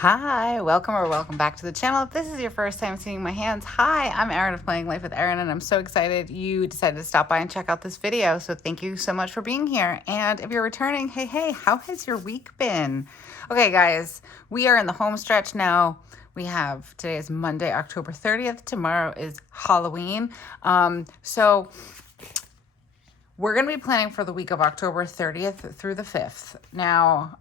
Hi, welcome or welcome back to the channel. If this is your first time seeing my hands, hi, I'm Erin of Planning Life with Erin, and I'm so excited you decided to stop by and check out this video. So thank you so much for being here. And if you're returning, hey, how has your week been? Okay, guys, we are in the home stretch now. Today is Monday, October 30th. Tomorrow is Halloween. So we're going to be planning for the week of October 30th through the 5th. Now,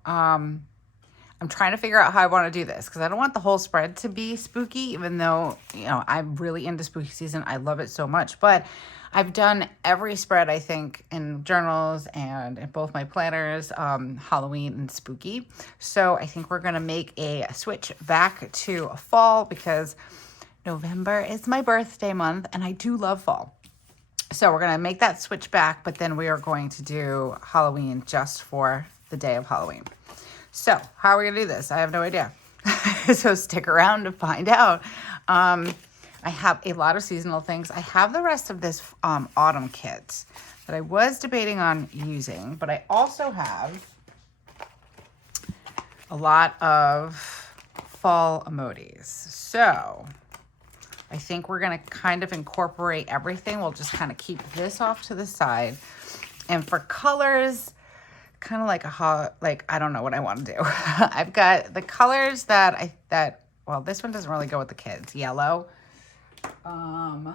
I'm trying to figure out how I want to do this because I don't want the whole spread to be spooky, even though, I'm really into spooky season. I love it so much. But I've done every spread, I think, in journals and in both my planners, Halloween and spooky. So I think we're going to make a switch back to fall because November is my birthday month and I do love fall. So we're going to make that switch back, but then we are going to do Halloween just for the day of Halloween. So how are we going to do this? I have no idea. So stick around to find out. I have a lot of seasonal things. I have the rest of this autumn kit that I was debating on using, but I also have a lot of fall emojis. So I think we're going to kind of incorporate everything. We'll just kind of keep this off to the side. And for colors, kind of like I don't know what I want to do. I've got the colors that well, this one doesn't really go with the kids. Yellow. I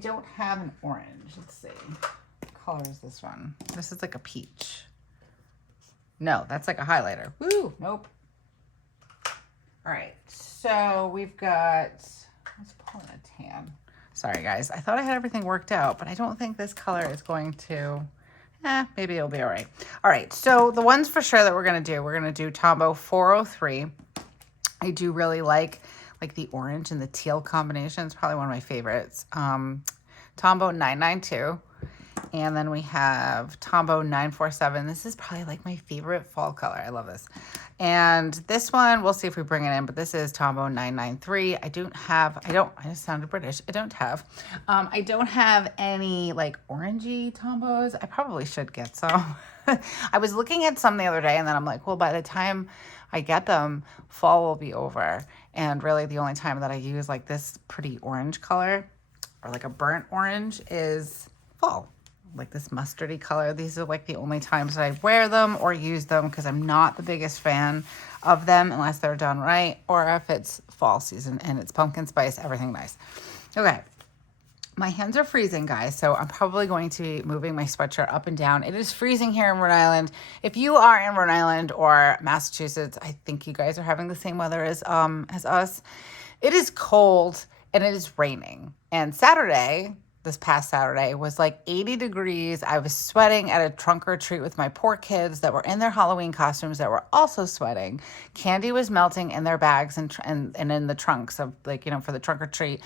don't have an orange. Let's see. What color is this one? This is like a peach. No, that's like a highlighter. Woo, nope. All right, so we've got, let's pull in a tan. Sorry, guys. I thought I had everything worked out, but I don't think this color is going to, maybe it'll be all right. All right, so the ones for sure that we're going to do Tombow 403. I do really like the orange and the teal combination. It's probably one of my favorites. Tombow 992. And then we have Tombow 947. This is probably like my favorite fall color. I love this. And this one, we'll see if we bring it in, but this is Tombow 993. I just sounded British. I don't have any like orangey Tombows. I probably should get some. I was looking at some the other day and then I'm like, well, by the time I get them, fall will be over. And really the only time that I use like this pretty orange color or like a burnt orange is fall. Like this mustardy color. These are like the only times that I wear them or use them because I'm not the biggest fan of them unless they're done right or if it's fall season and it's pumpkin spice, everything nice. Okay. My hands are freezing, guys, so I'm probably going to be moving my sweatshirt up and down. It is freezing here in Rhode Island. If you are in Rhode Island or Massachusetts, I think you guys are having the same weather as us. It is cold and it is raining. And this past Saturday was like 80 degrees. I was sweating at a trunk or treat with my poor kids that were in their Halloween costumes that were also sweating. Candy was melting in their bags and in the trunks of for the trunk or treat.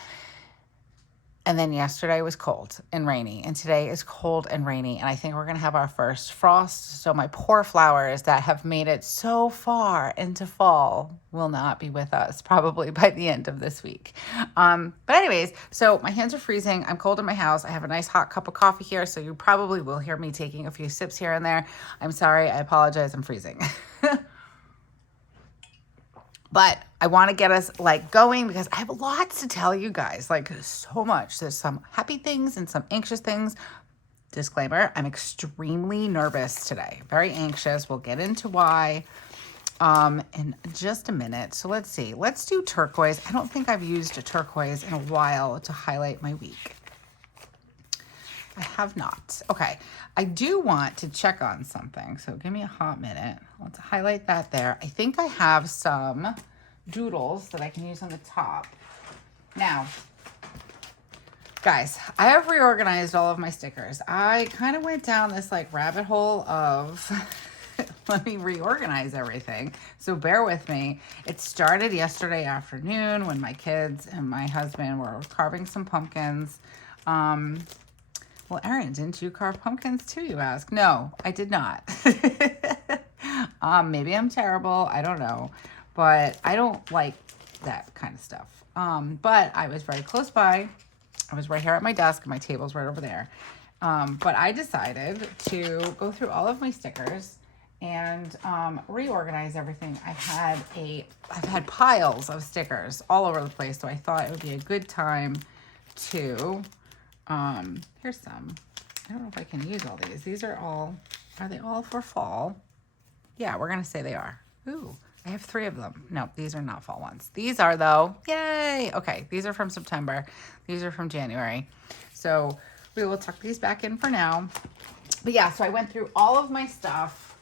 And then yesterday was cold and rainy, and today is cold and rainy, and I think we're going to have our first frost. So my poor flowers that have made it so far into fall will not be with us probably by the end of this week. But anyways, so my hands are freezing. I'm cold in my house. I have a nice hot cup of coffee here, so you probably will hear me taking a few sips here and there. I'm sorry. I apologize. I'm freezing. But I want to get us going because I have lots to tell you guys, so much. There's some happy things and some anxious things. Disclaimer, I'm extremely nervous today, very anxious. We'll get into why in just a minute. So let's see. Let's do turquoise. I don't think I've used a turquoise in a while to highlight my week. I have not. Okay. I do want to check on something. So give me a hot minute. Let's highlight that there. I think I have some doodles that I can use on the top. Now, guys, I have reorganized all of my stickers. I kind of went down this rabbit hole of let me reorganize everything. So bear with me. It started yesterday afternoon when my kids and my husband were carving some pumpkins. Well, Erin, didn't you carve pumpkins too, you ask? No, I did not. Maybe I'm terrible. I don't know. But I don't like that kind of stuff. But I was very close by. I was right here at my desk. My table's right over there. But I decided to go through all of my stickers and reorganize everything. I've had piles of stickers all over the place, so I thought it would be a good time to, here's some. I don't know if I can use all these. These are they all for fall? Yeah, we're gonna say they are. Ooh, I have 3 of them. No, these are not fall ones. These are though, yay! Okay, these are from September. These are from January. So we will tuck these back in for now. But yeah, so I went through all of my stuff.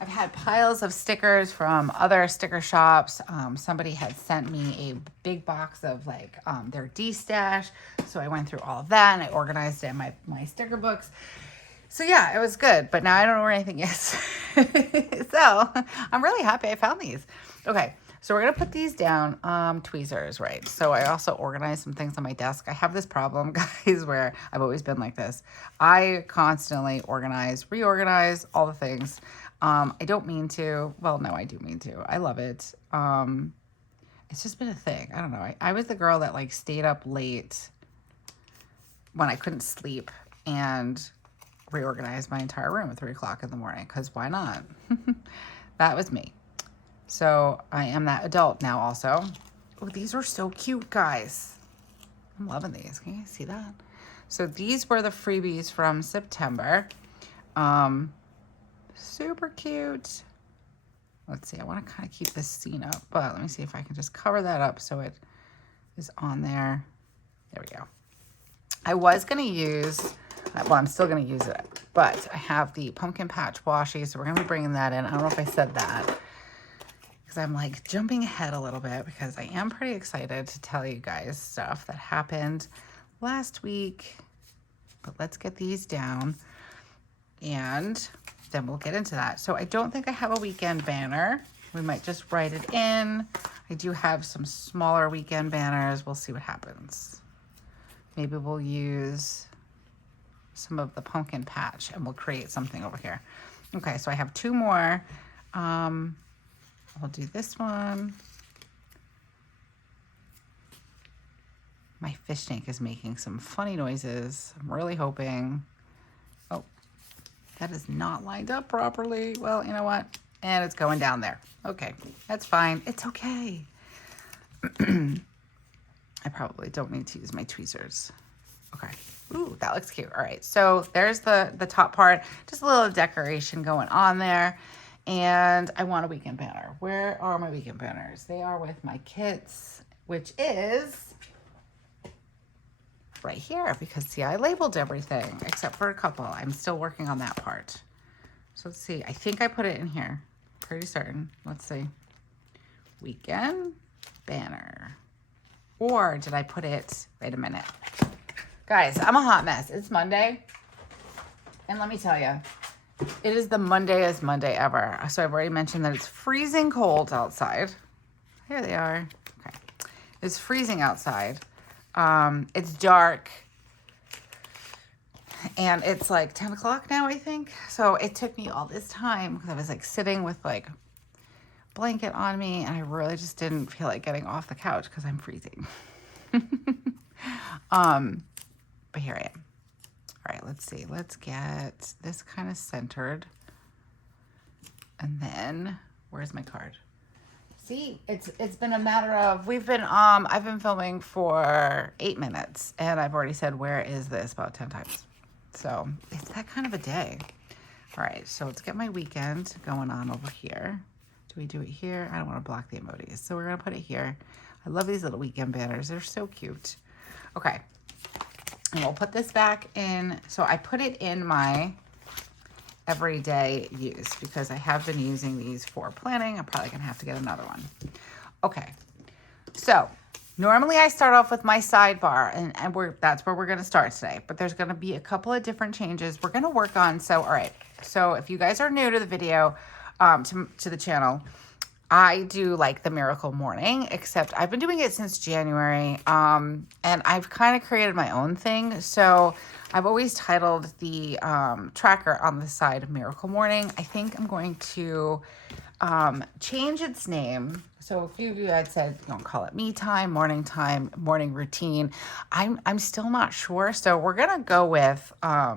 I've had piles of stickers from other sticker shops. Somebody had sent me a big box of like their D-stash. So I went through all of that and I organized it in my sticker books. So yeah, it was good, but now I don't know where anything is. So I'm really happy I found these. Okay, so we're gonna put these down, tweezers, right? So I also organized some things on my desk. I have this problem, guys, where I've always been like this. I constantly organize, reorganize all the things. I don't mean to. Well, no, I do mean to. I love it. It's just been a thing. I don't know. I was the girl that like stayed up late when I couldn't sleep and reorganized my entire room at 3 o'clock in the morning, because why not? That was me. So I am that adult now also. Oh, these are so cute, guys. I'm loving these. Can you see that? So these were the freebies from September. Super cute. Let's see, I want to kind of keep this scene up, but let me see if I can just cover that up so it is on there. There we go. I was going to use, well, I'm still going to use it, but I have the pumpkin patch washi, so we're going to be bringing that in. I don't know if I said that, because I'm like jumping ahead a little bit, because I am pretty excited to tell you guys stuff that happened last week. But let's get these down, and then we'll get into that. So I don't think I have a weekend banner. We might just write it in. I do have some smaller weekend banners. We'll see what happens. Maybe we'll use some of the pumpkin patch and we'll create something over here. Okay, so I have 2 more. We'll do this one. My fish tank is making some funny noises. I'm really hoping. Oh, that is not lined up properly. Well, you know what? And it's going down there. Okay, that's fine. It's okay. I probably don't need to use my tweezers. Okay. Ooh, that looks cute. All right, so there's the top part. Just a little decoration going on there. And I want a weekend banner. Where are my weekend banners? They are with my kits, which is right here, because see, I labeled everything except for a couple. I'm still working on that part. So let's see. I think I put it in here. Pretty certain. Let's see. Weekend banner. Or did I put it? Wait a minute. Guys, I'm a hot mess. It's Monday. And let me tell you, it is the Mondayest Monday ever. So I've already mentioned that it's freezing cold outside. Here they are. Okay. It's freezing outside. It's dark. And it's like 10 o'clock now, I think. So it took me all this time because I was like sitting with like blanket on me, and I really just didn't feel like getting off the couch because I'm freezing. But here I am. All right, let's see. Let's get this kind of centered. And then where's my card? See, it's been a matter of, I've been filming for 8 minutes, and I've already said, where is this, about 10 times. So it's that kind of a day. All right, so let's get my weekend going on over here. Do we do it here? I don't want to block the emojis, so we're gonna put it here. I love these little weekend banners. They're so cute. Okay, and we'll put this back in. So I put it in my everyday use because I have been using these for planning. I'm probably gonna have to get another one. Okay, so normally I start off with my sidebar, and that's where we're gonna start today. But there's gonna be a couple of different changes we're gonna work on. So all right, so if you guys are new to the video, to the channel, I do like the Miracle Morning, except I've been doing it since January, and I've kind of created my own thing. So I've always titled the tracker on the side of Miracle Morning. I think I'm going to change its name. So a few of you had said, you know, call it me time, morning routine. I'm still not sure. So we're going to go with, I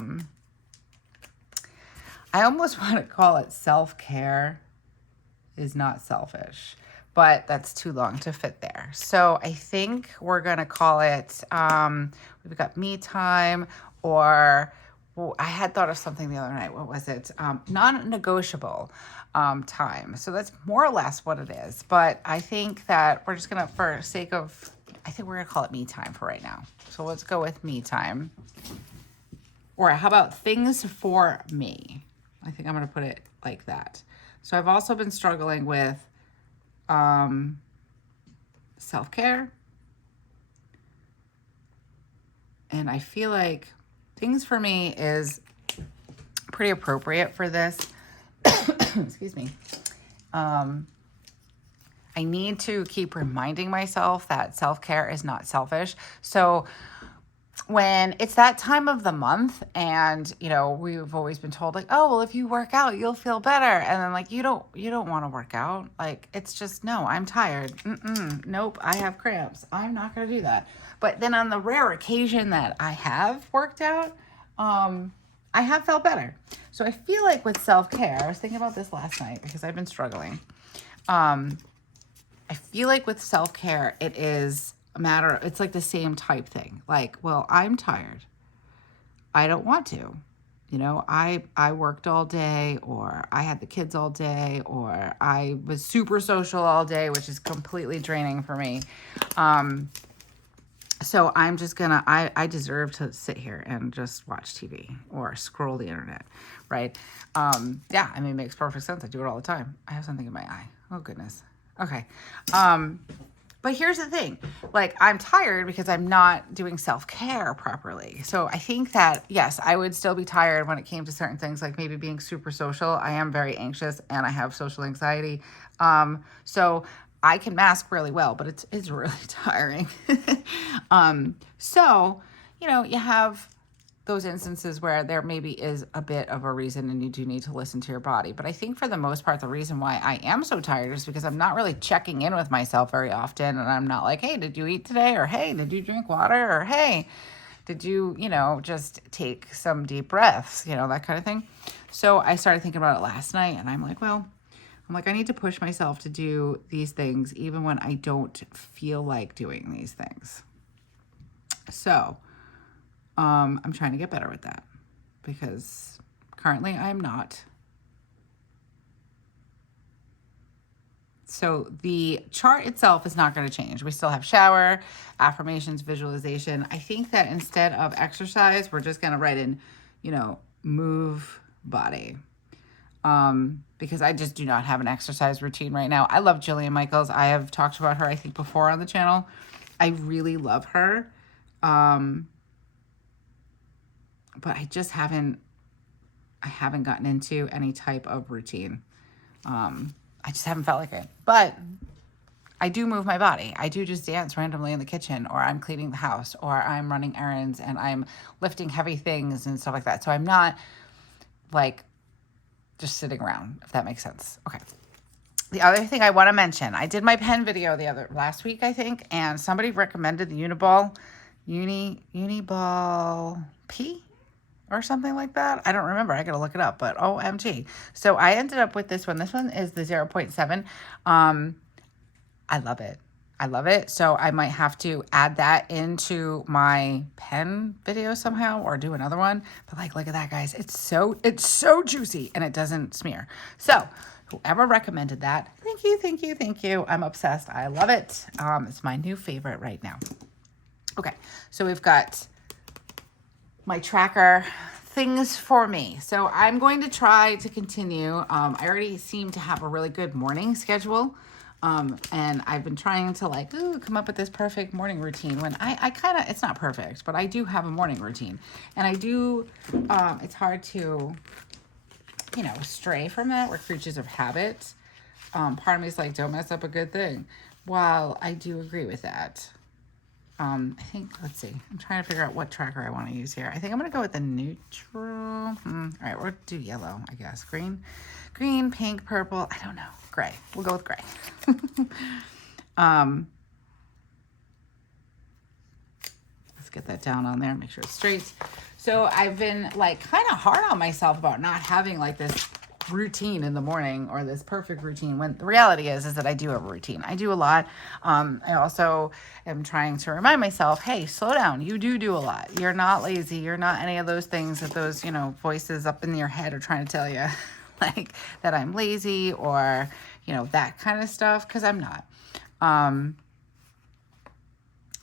almost want to call it self-care is not selfish, but that's too long to fit there. So I think we're going to call it, we've got me time, or well, I had thought of something the other night. What was it? Non-negotiable time. So that's more or less what it is. But I think that we're just going to, for sake of, I think we're going to call it me time for right now. So let's go with me time. Or how about things for me? I think I'm going to put it like that. So I've also been struggling with self-care. And I feel like things for me is pretty appropriate for this. Excuse me. I need to keep reminding myself that self-care is not selfish. So when it's that time of the month and, you know, we've always been told like, oh, well, if you work out, you'll feel better. And then like, you don't want to work out. Like, it's just, no, I'm tired. Nope. I have cramps. I'm not going to do that. But then on the rare occasion that I have worked out, I have felt better. So I feel like with self-care, I was thinking about this last night because I've been struggling. I feel like with self-care, it is a matter, it's like the same type thing. Like, well, I'm tired. I don't want to. You know, I worked all day, or I had the kids all day, or I was super social all day, which is completely draining for me. So I'm just gonna, I deserve to sit here and just watch TV or scroll the internet, right? Yeah, I mean, it makes perfect sense. I do it all the time. I have something in my eye. Oh, goodness. Okay. But here's the thing, like, I'm tired because I'm not doing self-care properly. So I think that, yes, I would still be tired when it came to certain things, like maybe being super social. I am very anxious and I have social anxiety. So I can mask really well, but it's really tiring. So, you know, you have those instances where there maybe is a bit of a reason and you do need to listen to your body. But I think for the most part, the reason why I am so tired is because I'm not really checking in with myself very often. And I'm not like, hey, did you eat today? Or, hey, did you drink water? Or, hey, did you, you know, just take some deep breaths, you know, that kind of thing. So I started thinking about it last night and I'm like, I need to push myself to do these things even when I don't feel like doing these things. So I'm trying to get better with that because currently I'm not. So the chart itself is not going to change. We still have shower, affirmations, visualization. I think that instead of exercise, we're just going to write in, you know, move body. Because I just do not have an exercise routine right now. I love Jillian Michaels. I have talked about her, I think, before on the channel. I really love her. But I just haven't gotten into any type of routine. I just haven't felt like it. But I do move my body. I do just dance randomly in the kitchen, or I'm cleaning the house, or I'm running errands and I'm lifting heavy things and stuff like that. So I'm not like just sitting around, if that makes sense. Okay. The other thing I want to mention, I did my pen video last week, I think, and somebody recommended the Uniball P or something like that. I don't remember. I got to look it up, but OMG. So I ended up with this one. This one is the 0.7. I love it. I love it. So I might have to add that into my pen video somehow or do another one. But like, look at that, guys. It's so juicy and it doesn't smear. So whoever recommended that, thank you, thank you, thank you. I'm obsessed. I love it. It's my new favorite right now. Okay, so we've got my tracker, things for me. So I'm going to try to continue. I already seem to have a really good morning schedule. And I've been trying to like, come up with this perfect morning routine when I kind of, it's not perfect, but I do have a morning routine. And I do, it's hard to, you know, stray from that. We're creatures of habit. Part of me is like, don't mess up a good thing. While I do agree with that, I think, let's see. I'm trying to figure out what tracker I want to use here. I think I'm going to go with the neutral. All right, we'll do yellow, I guess. Green, pink, purple. I don't know. Gray. We'll go with gray. Let's get that down on there. Make sure it's straight. So I've been like kind of hard on myself about not having like this routine in the morning or this perfect routine, when the reality is that I do have a routine. I do a lot. I also am trying to remind myself, hey, slow down. You do a lot. You're not lazy. You're not any of those things that those, you know, voices up in your head are trying to tell you, like that I'm lazy or, you know, that kind of stuff, because I'm not.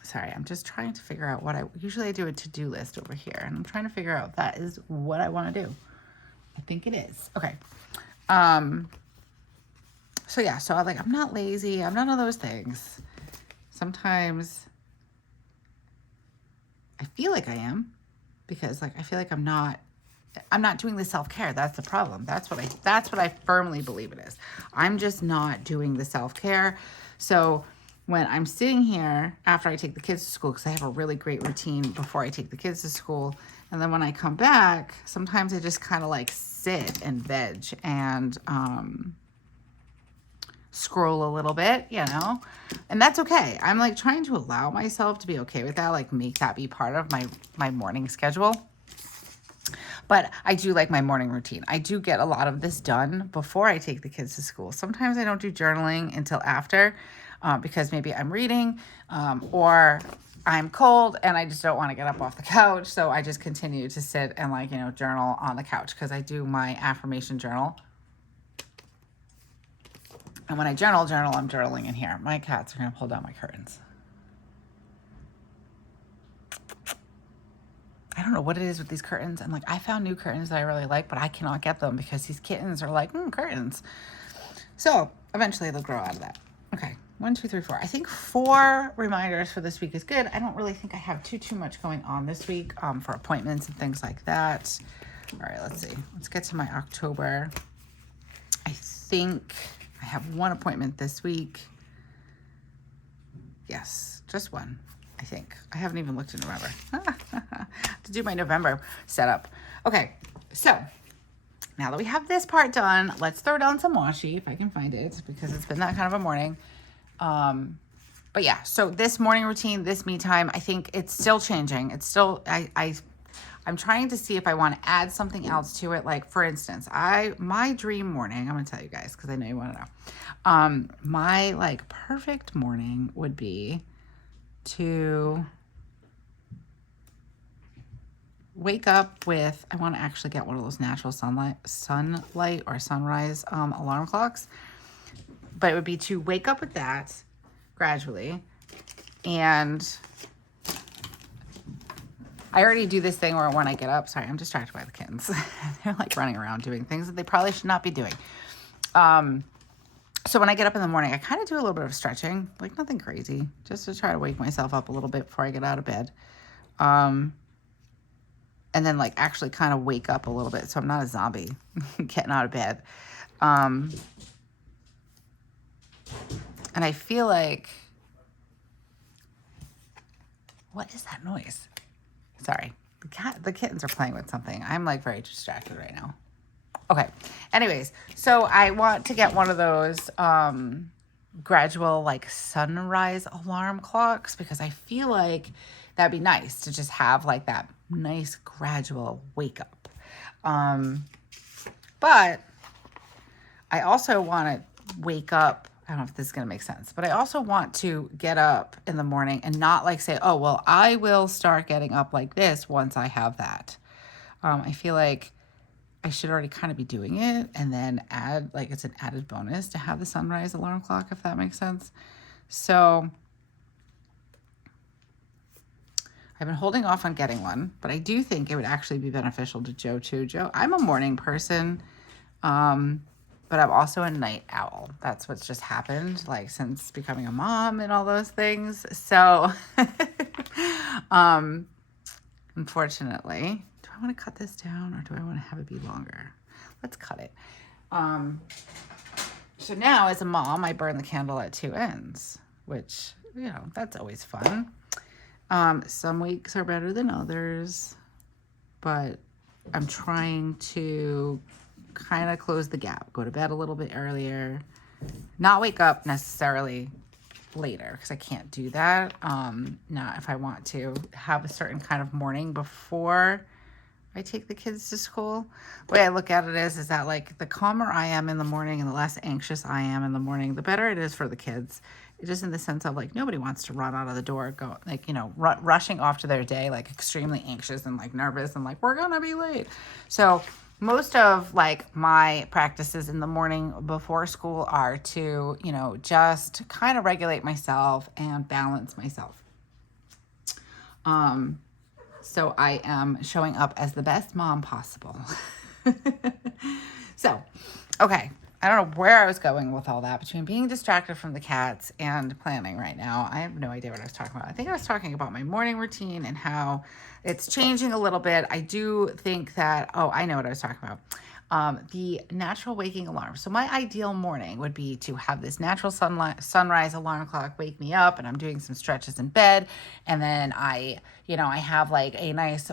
Sorry, I'm just trying to figure out what I usually do a to-do list over here, and I'm trying to figure out if that is what I want to do. I think it is. Okay. So yeah, so I'm not lazy. I'm none of those things. Sometimes I feel like I am, because like, I feel like I'm not doing the self-care. That's the problem. That's what I firmly believe it is. I'm just not doing the self-care. So when I'm sitting here after I take the kids to school, because I have a really great routine before I take the kids to school, and then when I come back, sometimes I just kind of like sit and veg and scroll a little bit, you know, and that's okay. I'm like trying to allow myself to be okay with that, like make that be part of my morning schedule. But I do like my morning routine. I do get a lot of this done before I take the kids to school. Sometimes I don't do journaling until after, because maybe I'm reading or I'm cold and I just don't want to get up off the couch. So I just continue to sit and like, you know, journal on the couch, because I do my affirmation journal. And when I journal, I'm journaling in here. My cats are going to pull down my curtains. I don't know what it is with these curtains. And like, I found new curtains that I really like, but I cannot get them because these kittens are like, curtains. So eventually they'll grow out of that. Okay. 1, 2, 3, 4. I think 4 reminders for this week is good. I don't really think I have too much going on this week for appointments and things like that. All right, let's see. Let's get to my October. I think I have 1 appointment this week. Yes, just 1. I think. I haven't even looked in November. To do my November setup. Okay, so now that we have this part done, let's throw down some washi if I can find it, because it's been that kind of a morning. But yeah, so this morning routine, this me time, I think it's still changing. It's still, I'm trying to see if I want to add something else to it. Like for instance, my dream morning, I'm going to tell you guys, cause I know you want to know. My like perfect morning would be to wake up with, I want to actually get one of those natural sunlight or sunrise alarm clocks. But it would be to wake up with that gradually. And I already do this thing where when I get up, sorry, I'm distracted by the kittens. They're like running around doing things that they probably should not be doing. So when I get up in the morning, I kind of do a little bit of stretching, like nothing crazy, just to try to wake myself up a little bit before I get out of bed. And then like actually kind of wake up a little bit, so I'm not a zombie getting out of bed. And I feel like, what is that noise? Sorry, the kittens are playing with something. I'm like very distracted right now. Okay, anyways, so I want to get one of those gradual like sunrise alarm clocks, because I feel like that'd be nice to just have like that nice gradual wake up. But I also want to wake up, I don't know if this is going to make sense, but I also want to get up in the morning and not like say, oh, well, I will start getting up like this once I have that. I feel like I should already kind of be doing it and then add, like it's an added bonus to have the sunrise alarm clock, if that makes sense. So I've been holding off on getting one, but I do think it would actually be beneficial to Joe too. Joe, I'm a morning person, but I'm also a night owl. That's what's just happened, like since becoming a mom and all those things. So, unfortunately, do I want to cut this down or do I want to have it be longer? Let's cut it. So now as a mom, I burn the candle at 2 ends, which, you know, that's always fun. Some weeks are better than others, but I'm trying to kind of close the gap, go to bed a little bit earlier, not wake up necessarily later because I can't do that. Not if I want to have a certain kind of morning before I take the kids to school. The way I look at it is that like the calmer I am in the morning and the less anxious I am in the morning, the better it is for the kids. It's just in the sense of like nobody wants to run out of the door, go like, you know, rushing off to their day, like extremely anxious and like nervous and like, we're gonna be late. So most of like my practices in the morning before school are to, you know, just kind of regulate myself and balance myself. So I am showing up as the best mom possible. So, okay. I don't know where I was going with all that. Between being distracted from the cats and planning right now, I have no idea what I was talking about. I think I was talking about my morning routine and how it's changing a little bit. I do think that, oh, I know what I was talking about. The natural waking alarm. So my ideal morning would be to have this natural sunrise alarm clock wake me up, and I'm doing some stretches in bed. And then I have like a nice,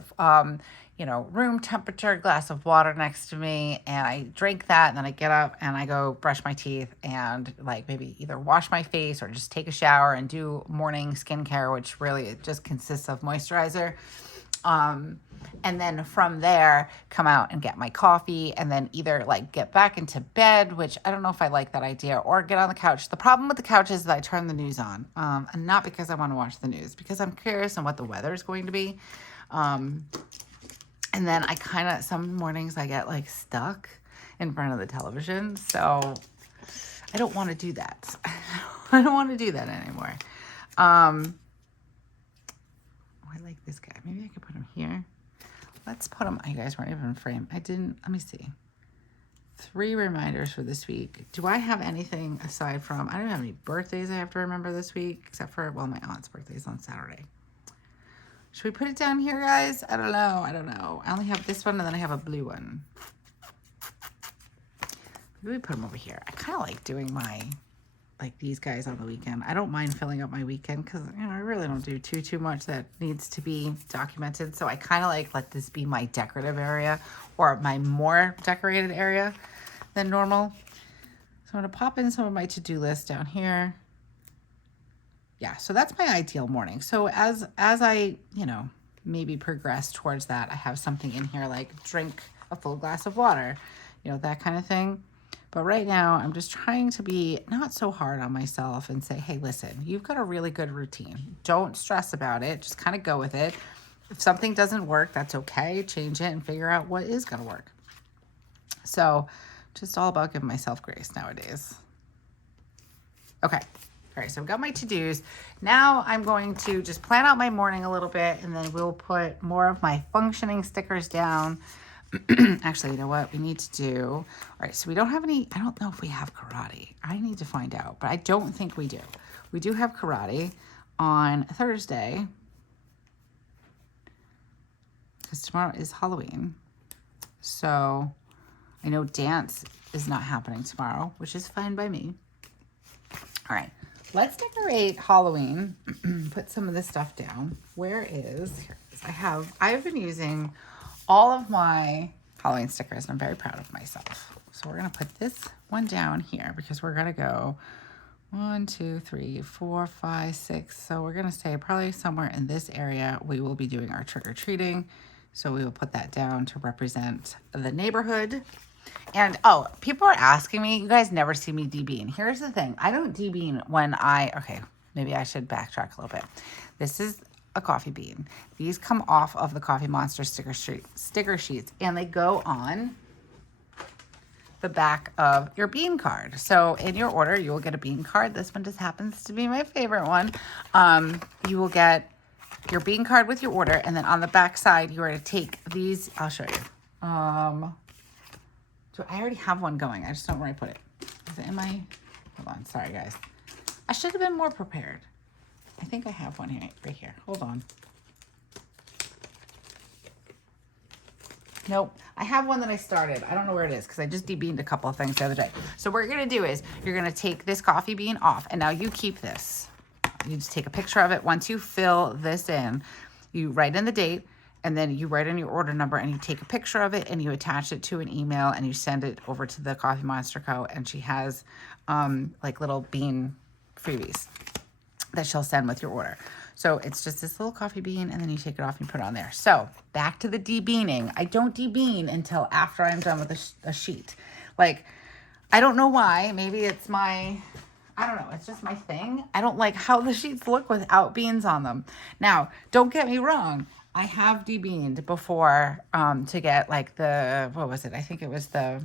room temperature glass of water next to me, and I drink that, and then I get up and I go brush my teeth and like maybe either wash my face or just take a shower and do morning skincare, which really it just consists of moisturizer. And then from there, come out and get my coffee and then either like get back into bed, which I don't know if I like that idea, or get on the couch. The problem with the couch is that I turn the news on, and not because I want to watch the news, because I'm curious on what the weather is going to be. And then I kind of, some mornings I get like stuck in front of the television. So I don't want to do that. I don't want to do that anymore. I like this guy. Maybe I could put him here. Let's put him, you guys weren't even in frame. Let me see. 3 reminders for this week. Do I have anything aside from, I don't have any birthdays I have to remember this week, except for, well, my aunt's birthday is on Saturday. Should we put it down here, guys? I don't know. I only have this one, and then I have a blue one. Maybe we put them over here. I kind of like doing like these guys on the weekend. I don't mind filling up my weekend because, I really don't do too much that needs to be documented. So I kind of like let this be my decorative area, or my more decorated area than normal. So I'm going to pop in some of my to-do lists down here. Yeah, so that's my ideal morning. So as I, maybe progress towards that, I have something in here like drink a full glass of water, that kind of thing. But right now I'm just trying to be not so hard on myself and say, hey, listen, you've got a really good routine. Don't stress about it. Just kind of go with it. If something doesn't work, that's okay. Change it and figure out what is going to work. So just all about giving myself grace nowadays. Okay. All right, so I've got my to-dos. Now I'm going to just plan out my morning a little bit, and then we'll put more of my functioning stickers down. Actually, you know what we need to do? All right, so we don't have any, I don't know if we have karate. I need to find out, but I don't think we do. We do have karate on Thursday, because tomorrow is Halloween. So I know dance is not happening tomorrow, which is fine by me. All right. Let's decorate Halloween. Put some of this stuff down. Here it is. I've been using all of my Halloween stickers, and I'm very proud of myself. So we're going to put this one down here because we're going to go 1, 2, 3, 4, 5, 6. So we're going to say probably somewhere in this area we will be doing our trick-or-treating. So we will put that down to represent the neighborhood. And, oh, people are asking me, you guys never see me debean. Here's the thing. I don't debean when okay, maybe I should backtrack a little bit. This is a coffee bean. These come off of the Coffee Monster sticker sheets, and they go on the back of your bean card. So in your order, you will get a bean card. This one just happens to be my favorite one. You will get your bean card with your order, and then on the back side, you are to take these. I'll show you. So I already have one going. I just don't know where I put it. Is it in my... Hold on. Sorry, guys. I should have been more prepared. I think I have one here, right here. Hold on. Nope. I have one that I started. I don't know where it is because I just debeaned a couple of things the other day. So what you're going to do is you're going to take this coffee bean off. And now you keep this. You just take a picture of it. Once you fill this in, you write in the date, and then you write in your order number, and you take a picture of it, and you attach it to an email, and you send it over to the Coffee Monster Co. And she has like little bean freebies that she'll send with your order. So it's just this little coffee bean, and then you take it off and put it on there. So back to the debeaning. I don't debean until after I'm done with a sheet. Like, I don't know why. Maybe it's I don't know. It's just my thing. I don't like how the sheets look without beans on them. Now, don't get me wrong. I have debeaned before to get like what was it? I think it was the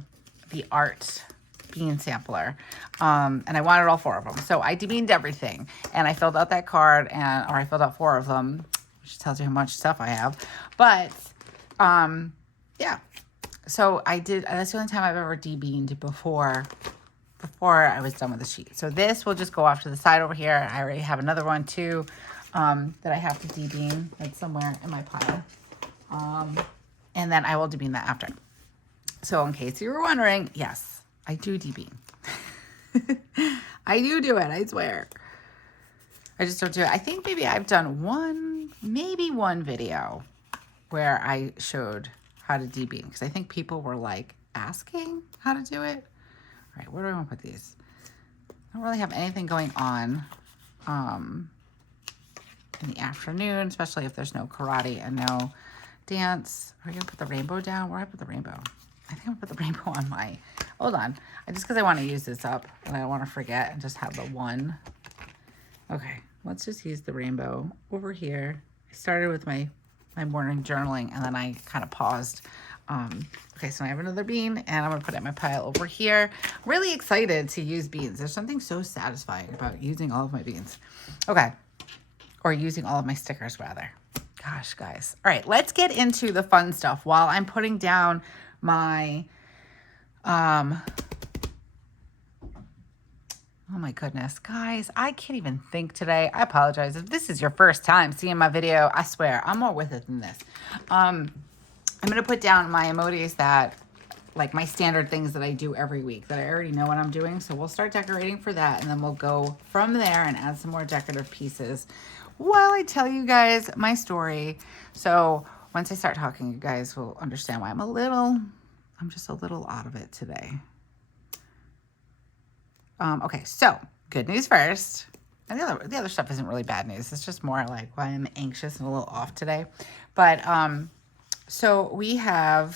art bean sampler. And I wanted all 4 of them. So I debeaned everything. And I filled out that card, or I filled out 4 of them, which tells you how much stuff I have. But, yeah. So I did, that's the only time I've ever debeaned before I was done with the sheet. So this will just go off to the side over here. I already have another one too that I have to debean. That's somewhere in my pile. And then I will debean that after. So in case you were wondering, yes, I do debean. I do it, I swear. I just don't do it. I think maybe I've done one video where I showed how to debean, because I think people were like asking how to do it. All right, where do I want to put these? I don't really have anything going on in the afternoon, especially if there's no karate and no dance. Are we gonna put the rainbow down? Where do I put the rainbow? I think I'll put the rainbow on my, hold on. Just because I want to use this up and I don't want to forget and just have the one. Okay, let's just use the rainbow over here. I started with my morning journaling, and then I kind of paused. Okay, so I have another bean, and I'm gonna put it in my pile over here. I'm really excited to use beans. There's something so satisfying about using all of my beans. Okay, or using all of my stickers rather. Gosh, guys. All right, let's get into the fun stuff while I'm putting down my, oh my goodness, guys, I can't even think today. I apologize. If this is your first time seeing my video, I swear, I'm more with it than this. I'm going to put down my emojis that, like my standard things that I do every week that I already know what I'm doing. So we'll start decorating for that, and then we'll go from there and add some more decorative pieces while I tell you guys my story. So once I start talking, you guys will understand why I'm just a little out of it today. Okay, so good news first. And the other stuff isn't really bad news. It's just more like why I'm anxious and a little off today. But so we had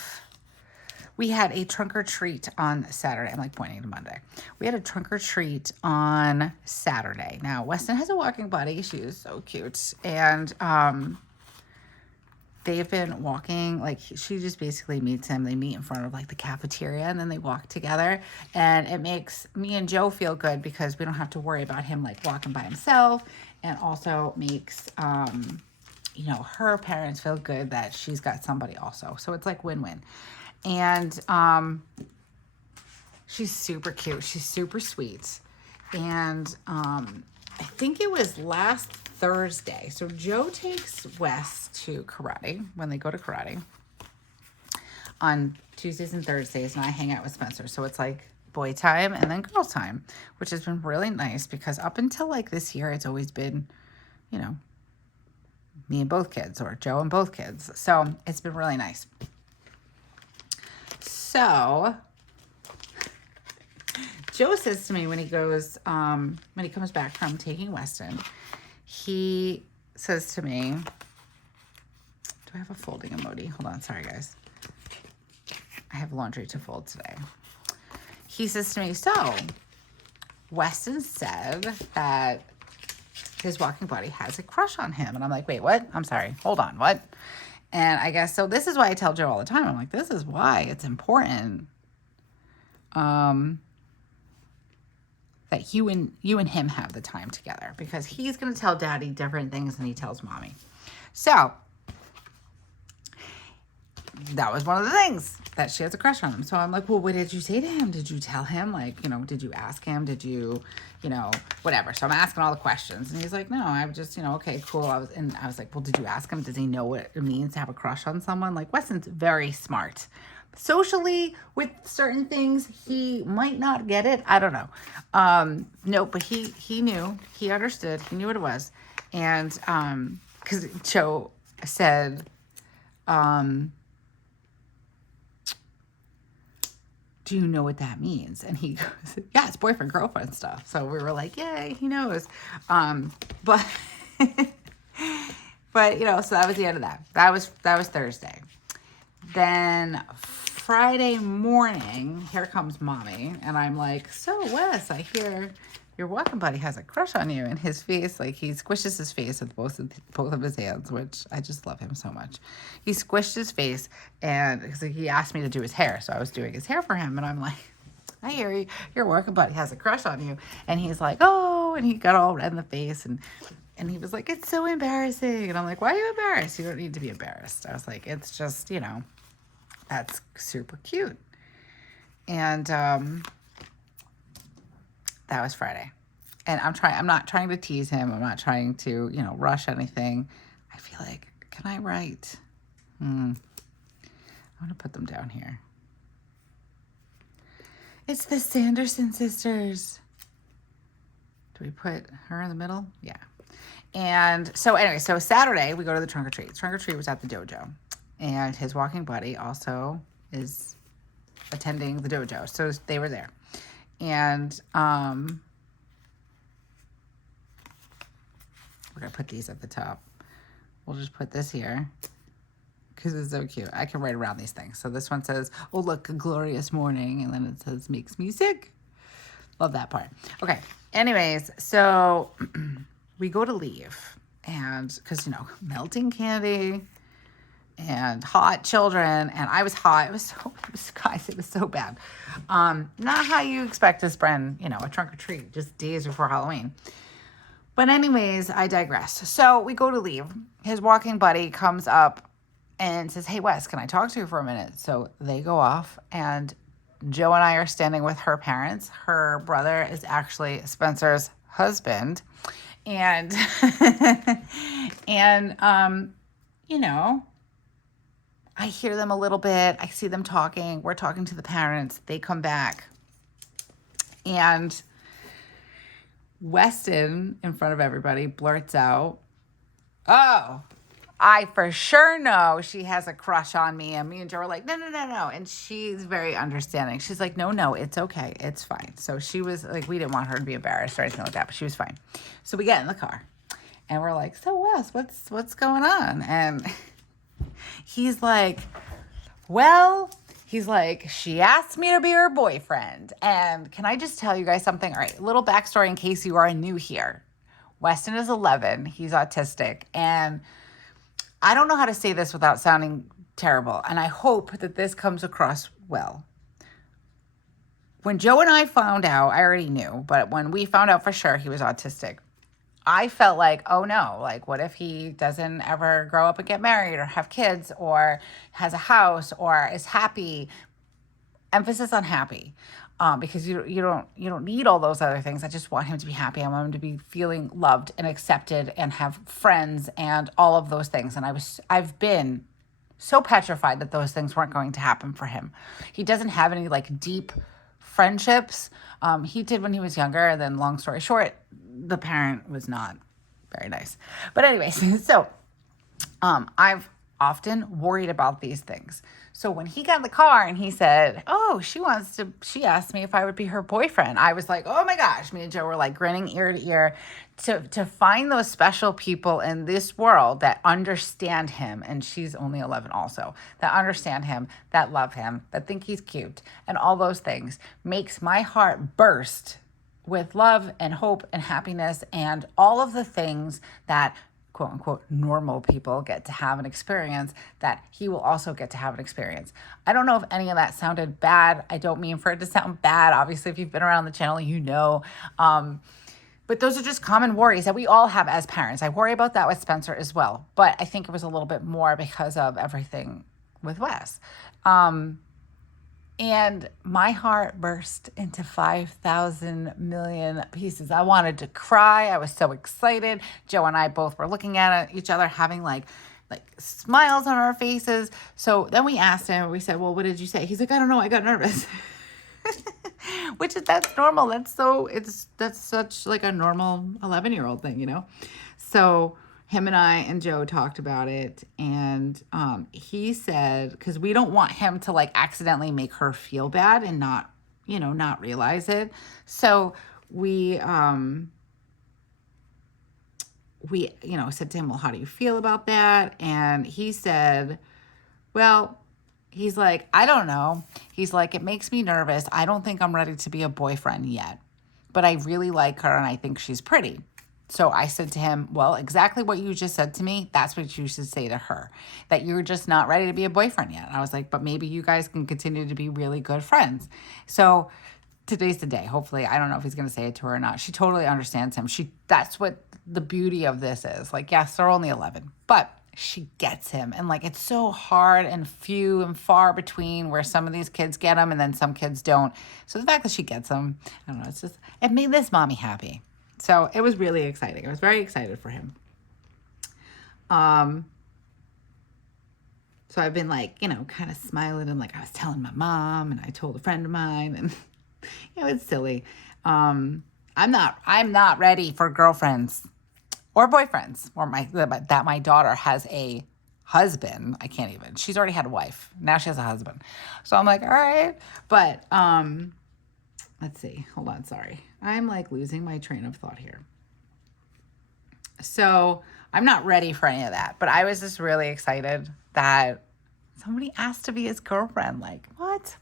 a trunk or treat on Saturday. I'm like pointing to Monday. We had a trunk or treat on Saturday. Now, Weston has a walking buddy. She is so cute. And they've been walking, like she just basically meets him. They meet in front of like the cafeteria, and then they walk together. And it makes me and Joe feel good because we don't have to worry about him like walking by himself, and also makes, you know, her parents feel good that she's got somebody also. So it's like win-win. And she's super cute. She's super sweet. And I think it was last Thursday. So Joe takes Wes to karate when they go to karate on Tuesdays and Thursdays, and I hang out with Spencer. So it's like boy time and then girl time, which has been really nice because up until like this year, it's always been, you know, me and both kids, or Joe and both kids. So it's been really nice. So Joe says to me when he goes, when he comes back from taking Weston, he says to me, do I have a folding emoji? Hold on. Sorry, guys. I have laundry to fold today. He says to me, so Weston said that his walking buddy has a crush on him. And I'm like, wait, what? I'm sorry. Hold on. What? And I guess, so this is why I tell Joe all the time. I'm like, this is why it's important that you and him have the time together, because he's going to tell daddy different things than he tells mommy. So that was one of the things, that she has a crush on him. So I'm like, well, what did you say to him? Did you tell him? Like, you know, did you ask him? Did you, you know, whatever. So I'm asking all the questions, and he's like, no, I just, you know, okay, cool. I was like, well, did you ask him? Does he know what it means to have a crush on someone? Like, Weston's very smart. socially with certain things, he might not get it. I don't know. No, but he knew, he understood, he knew what it was. And, cause Joe said, do you know what that means? And he goes, yeah, it's boyfriend, girlfriend stuff. So we were like, yay, he knows. But, but you know, so that was the end of that. That was Thursday. Then Friday morning, here comes mommy. And I'm like, so Wes, I hear your walking buddy has a crush on you. And his face, like he squishes his face with both of his hands, which I just love him so much. He squished his face and because he asked me to do his hair. So I was doing his hair for him. And I'm like, I hear you, your working buddy has a crush on you. And he's like, oh, and he got all red in the face. And he was like, it's so embarrassing. And I'm like, why are you embarrassed? You don't need to be embarrassed. I was like, it's just, you know, that's super cute. And that was Friday. And I'm not trying to tease him. I'm not trying to, you know, rush anything. I feel like, can I write? I'm going to put them down here. It's the Sanderson sisters. Do we put her in the middle? Yeah. And so anyway, so Saturday we go to the trunk or treat. Trunk or treat was at the dojo. And his walking buddy also is attending the dojo. So they were there. And we're going to put these at the top. We'll just put this here because it's so cute. I can write around these things. So this one says, oh, look, a glorious morning. And then it says, makes me sick. Love that part. Okay. Anyways, so we go to leave. And because, you know, melting candy and hot children. And I was hot. It was so bad. Not how you expect to spend, you know, a trunk or treat just days before Halloween. But anyways, I digress. So we go to leave. His walking buddy comes up and says, hey, Wes, can I talk to you for a minute? So they go off and Joe and I are standing with her parents. Her brother is actually Spencer's husband. And, you know, I hear them a little bit. I see them talking. We're talking to the parents. They come back. And Weston, in front of everybody, blurts out, oh, I for sure know she has a crush on me. And me and Joe are like, no. And she's very understanding. She's like, no, it's okay. It's fine. So she was like, we didn't want her to be embarrassed or anything like that, but she was fine. So we get in the car and we're like, so Wes, what's going on? And he's like, she asked me to be her boyfriend. And can I just tell you guys something? All right, a little backstory in case you are new here. Weston is 11. He's autistic. And I don't know how to say this without sounding terrible. And I hope that this comes across well. When Joe and I found out, I already knew, but when we found out for sure he was autistic, I felt like, oh no, like what if he doesn't ever grow up and get married or have kids or has a house or is happy? Emphasis on happy, because you don't need all those other things. I just want him to be happy. I want him to be feeling loved and accepted and have friends and all of those things. And I've been so petrified that those things weren't going to happen for him. He doesn't have any like deep friendships. He did when he was younger, and then long story short, the parent was not very nice. But anyways, so I've often worried about these things. So when he got in the car and he said, oh, she asked me if I would be her boyfriend, I was like, oh my gosh. Me and Joe were like grinning ear to ear to find those special people in this world that understand him. And she's only 11 also, that understand him, that love him, that think he's cute, and all those things makes my heart burst with love and hope and happiness and all of the things that quote unquote normal people get to have an experience, that he will also get to have an experience. I don't know if any of that sounded bad. I don't mean for it to sound bad. Obviously, if you've been around the channel, you know. But those are just common worries that we all have as parents. I worry about that with Spencer as well. But I think it was a little bit more because of everything with Wes. And my heart burst into 5,000 million pieces. I wanted to cry. I was so excited. Joe and I both were looking at each other having like like smiles on our faces. So then we asked him, we said, well, what did you say? He's like, I don't know, I got nervous. Which is, that's normal. That's such like a normal 11-year-old thing, you know? So him and I and Joe talked about it, and he said, because we don't want him to like accidentally make her feel bad and not, you know, not realize it. So we, you know, said to him, well, how do you feel about that? And he said, well, he's like, I don't know. He's like, it makes me nervous. I don't think I'm ready to be a boyfriend yet, but I really like her and I think she's pretty. So I said to him, well, exactly what you just said to me, that's what you should say to her, that you're just not ready to be a boyfriend yet. And I was like, but maybe you guys can continue to be really good friends. So today's the day. Hopefully, I don't know if he's going to say it to her or not. She totally understands him. That's what the beauty of this is. Like, yes, they're only 11, but she gets him. And like, it's so hard and few and far between where some of these kids get him and then some kids don't. So the fact that she gets him, I don't know, it made this mommy happy. So it was really exciting. I was very excited for him. So I've been like, you know, kind of smiling, and like I was telling my mom, and I told a friend of mine, and you know, it's silly. I'm not ready for girlfriends or boyfriends, or that my daughter has a husband. I can't even. She's already had a wife. Now she has a husband. So I'm like, all right. But let's see. Hold on. Sorry. I'm like losing my train of thought here. So I'm not ready for any of that, but I was just really excited that somebody asked to be his girlfriend. Like, what?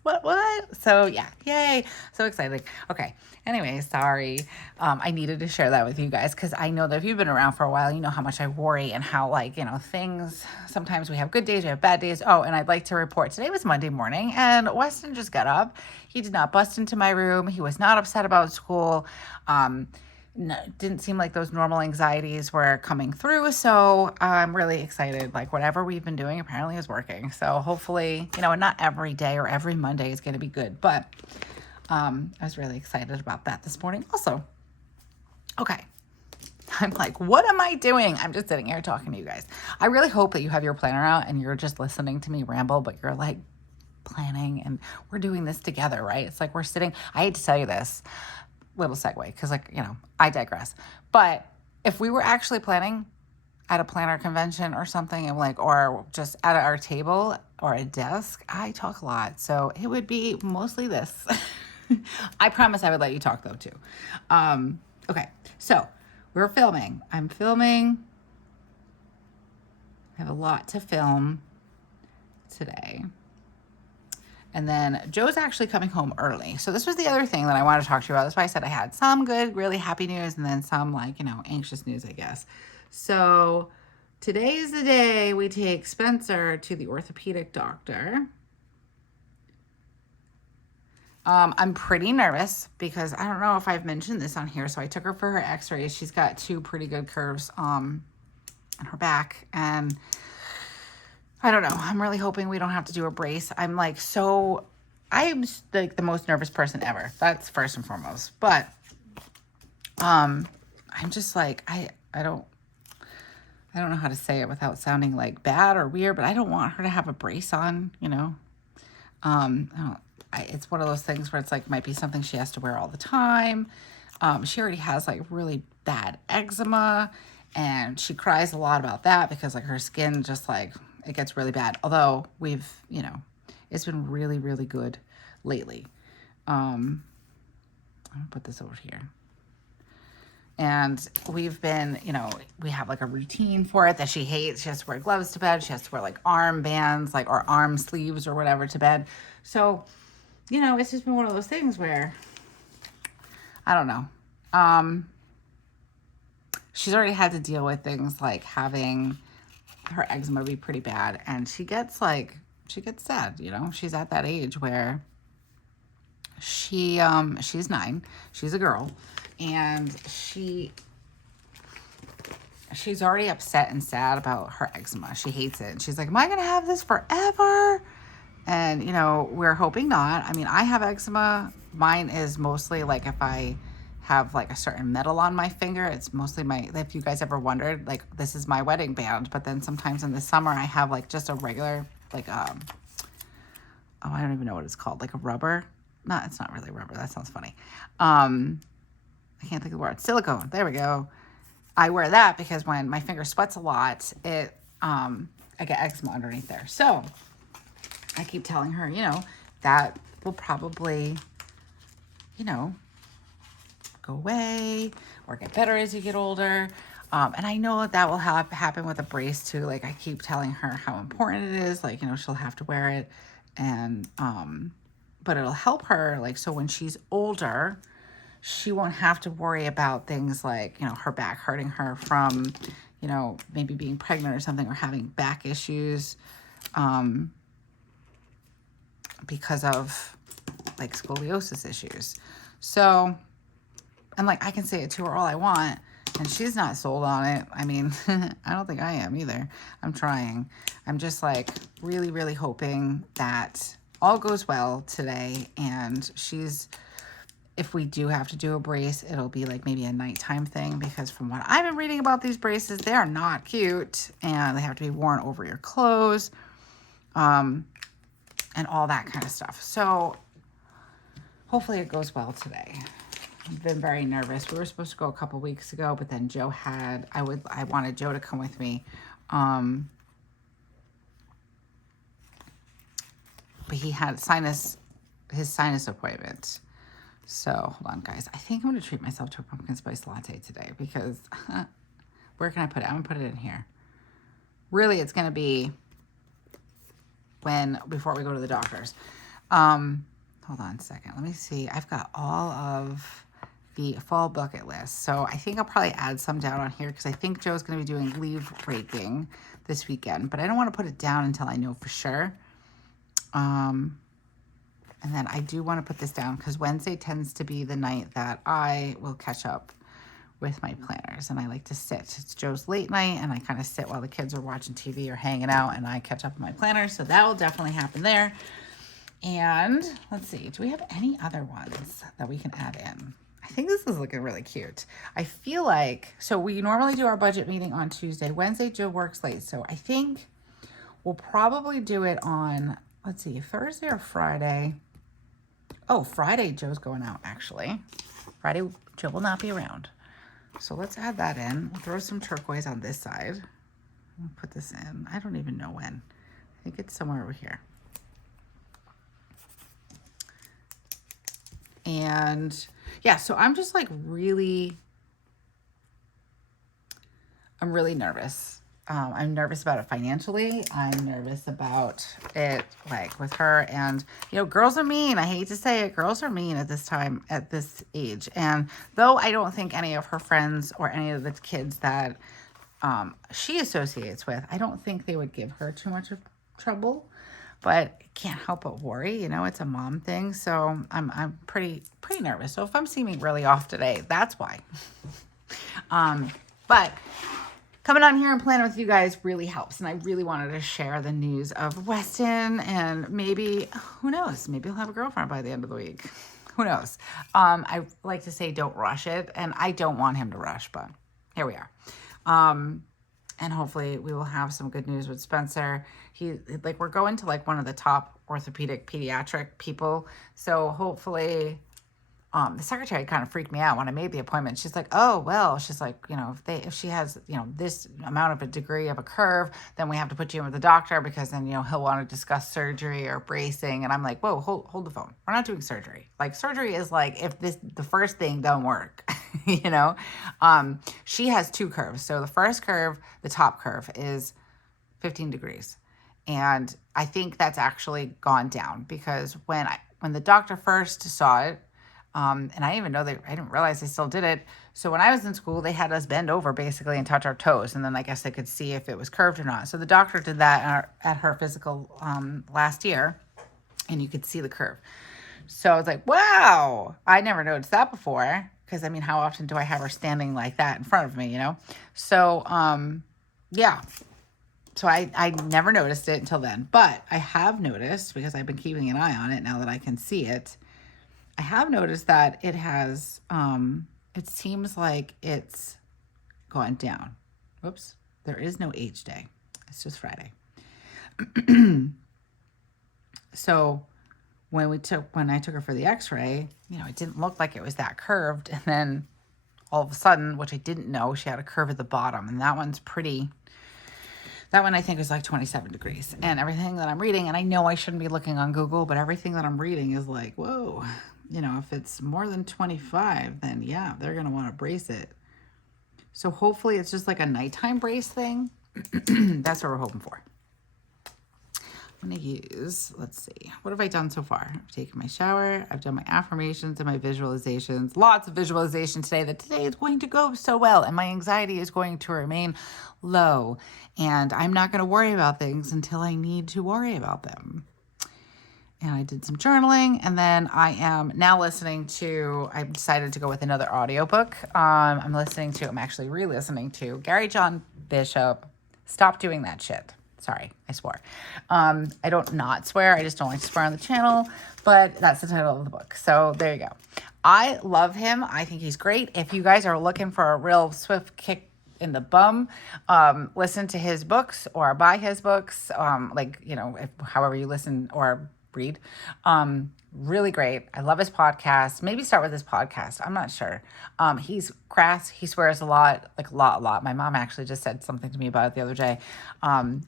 So yeah, yay. So excited. Okay. Anyway, sorry. I needed to share that with you guys, because I know that if you've been around for a while, you know how much I worry and how, like, you know, things, sometimes we have good days, we have bad days. Oh, and I'd like to report, today was Monday morning and Weston just got up. He did not bust into my room. He was not upset about school. No, didn't seem like those normal anxieties were coming through. So I'm really excited. Like, whatever we've been doing apparently is working. So hopefully, you know, not every day or every Monday is going to be good, but I was really excited about that this morning also. Okay. I'm like, what am I doing? I'm just sitting here talking to you guys. I really hope that you have your planner out and you're just listening to me ramble, but you're like planning, and we're doing this together, right? It's like we're sitting, I hate to tell you this, little segue, because, like, you know, I digress. But if we were actually planning at a planner convention or something, and like, or just at our table or a desk, I talk a lot. So it would be mostly this. I promise I would let you talk though too. Okay. So we're filming. I'm filming. I have a lot to film today. And then Joe's actually coming home early. So this was the other thing that I wanted to talk to you about. That's why I said I had some good, really happy news, and then some, like, you know, anxious news, I guess. So today is the day we take Spencer to the orthopedic doctor. I'm pretty nervous because I don't know if I've mentioned this on here. So I took her for her x-rays. She's got 2 pretty good curves on her back, and I don't know. I'm really hoping we don't have to do a brace. I'm like, I'm like the most nervous person ever. That's first and foremost. But I'm just like, I don't know how to say it without sounding like bad or weird, but I don't want her to have a brace on, you know. It's one of those things where it's like, might be something she has to wear all the time. She already has like really bad eczema, and she cries a lot about that because like her skin just like, it gets really bad. Although we've, you know, it's been really, really good lately. I'm gonna put this over here. And we've been, you know, we have like a routine for it that she hates. She has to wear gloves to bed. She has to wear like arm bands, like, or arm sleeves or whatever to bed. So, you know, it's just been one of those things where, I don't know. She's already had to deal with things like having her eczema be pretty bad, and she gets sad, you know. She's at that age where she's 9, she's a girl, and she's already upset and sad about her eczema. She hates it. And she's like, am I gonna have this forever? And, you know, we're hoping not. I mean, I have eczema. Mine is mostly like if I have like a certain metal on my finger. It's mostly if you guys ever wondered, like this is my wedding band, but then sometimes in the summer I have like just a regular, like, oh, I don't even know what it's called. Like a rubber. No, it's not really rubber. That sounds funny. I can't think of the word. Silicone. There we go. I wear that because when my finger sweats a lot, I get eczema underneath there. So I keep telling her, that will probably, go away or get better as you get older. And I know that will happen with a brace too. Like I keep telling her how important it is. Like, she'll have to wear it and, but it'll help her. Like, so when she's older, she won't have to worry about things like, her back hurting her from, maybe being pregnant or something or having back issues, because of like scoliosis issues. So, and like, I can say it to her all I want and she's not sold on it. I mean, I don't think I am either. I'm trying. I'm just like really, really hoping that all goes well today. And if we do have to do a brace, it'll be like maybe a nighttime thing, because from what I've been reading about these braces, they are not cute and they have to be worn over your clothes, and all that kind of stuff. So hopefully it goes well today. I've been very nervous. We were supposed to go a couple weeks ago, but then Joe I wanted Joe to come with me. But he had his sinus appointment. So hold on, guys. I think I'm going to treat myself to a pumpkin spice latte today because where can I put it? I'm going to put it in here. Really, it's going to be before we go to the doctor's. Hold on a second. Let me see. I've got all of the fall bucket list. So I think I'll probably add some down on here because I think Joe's going to be doing leaf raking this weekend, but I don't want to put it down until I know for sure. And then I do want to put this down because Wednesday tends to be the night that I will catch up with my planners, and I like to sit. It's Joe's late night, and I kind of sit while the kids are watching TV or hanging out, and I catch up with my planners. So that will definitely happen there. And let's see, do we have any other ones that we can add in? I think this is looking really cute. I feel like, so we normally do our budget meeting on Tuesday. Wednesday, Joe works late. So I think we'll probably do it on, let's see, Thursday or Friday. Oh, Friday, Joe's going out, actually. Friday, Joe will not be around. So let's add that in. We'll throw some turquoise on this side. We'll put this in. I don't even know when. I think it's somewhere over here. And yeah, so I'm just like I'm really nervous. I'm nervous about it financially. I'm nervous about it like with her. And, girls are mean. I hate to say it. Girls are mean at this time, at this age. And though I don't think any of her friends or any of the kids that she associates with, I don't think they would give her too much of trouble. But can't help but worry, it's a mom thing. So I'm pretty nervous. So if I'm seeming really off today, that's why. But coming on here and planning with you guys really helps. And I really wanted to share the news of Weston, and maybe, who knows, maybe he'll have a girlfriend by the end of the week. Who knows? I like to say don't rush it, and I don't want him to rush, but here we are. And hopefully we will have some good news with Spencer. We're going to like one of the top orthopedic pediatric people. So hopefully, the secretary kind of freaked me out when I made the appointment. She's like, oh, well, she's like, if she has, this amount of a degree of a curve, then we have to put you in with the doctor because then, he'll want to discuss surgery or bracing. And I'm like, whoa, hold the phone. We're not doing surgery. Like surgery is like, if the first thing don't work, she has two curves. So the first curve, the top curve is 15 degrees. And I think that's actually gone down because when the doctor first saw it, and I didn't even know I didn't realize they still did it. So when I was in school, they had us bend over basically and touch our toes. And then I guess they could see if it was curved or not. So the doctor did that at her physical last year, and you could see the curve. So I was like, wow, I never noticed that before. Because how often do I have her standing like that in front of me, So, yeah. So I never noticed it until then. But I have noticed, because I've been keeping an eye on it now that I can see it, I have noticed that it has it seems like it's gone down. Whoops. There is no H day. It's just Friday. So when I took her for the x-ray, it didn't look like it was that curved. And then all of a sudden, which I didn't know, she had a curve at the bottom. And that one I think was like 27 degrees. And everything that I'm reading, and I know I shouldn't be looking on Google, but everything that I'm reading is like, whoa, if it's more than 25, then yeah, they're going to want to brace it. So hopefully it's just like a nighttime brace thing. That's what we're hoping for. I'm going to use, let's see, what have I done so far? I've taken my shower. I've done my affirmations and my visualizations. Lots of visualization today. That today is going to go so well. And my anxiety is going to remain low. And I'm not going to worry about things until I need to worry about them. And I did some journaling. And then I am now I decided to go with another audiobook. I'm actually re-listening to Gary John Bishop. Stop doing that shit. Sorry, I swore. I don't not swear. I just don't like to swear on the channel, but that's the title of the book. So there you go. I love him. I think he's great. If you guys are looking for a real swift kick in the bum, listen to his books or buy his books. However you listen or read. Really great. I love his podcast. Maybe start with his podcast. I'm not sure. He's crass. He swears a lot, like a lot. My mom actually just said something to me about it the other day.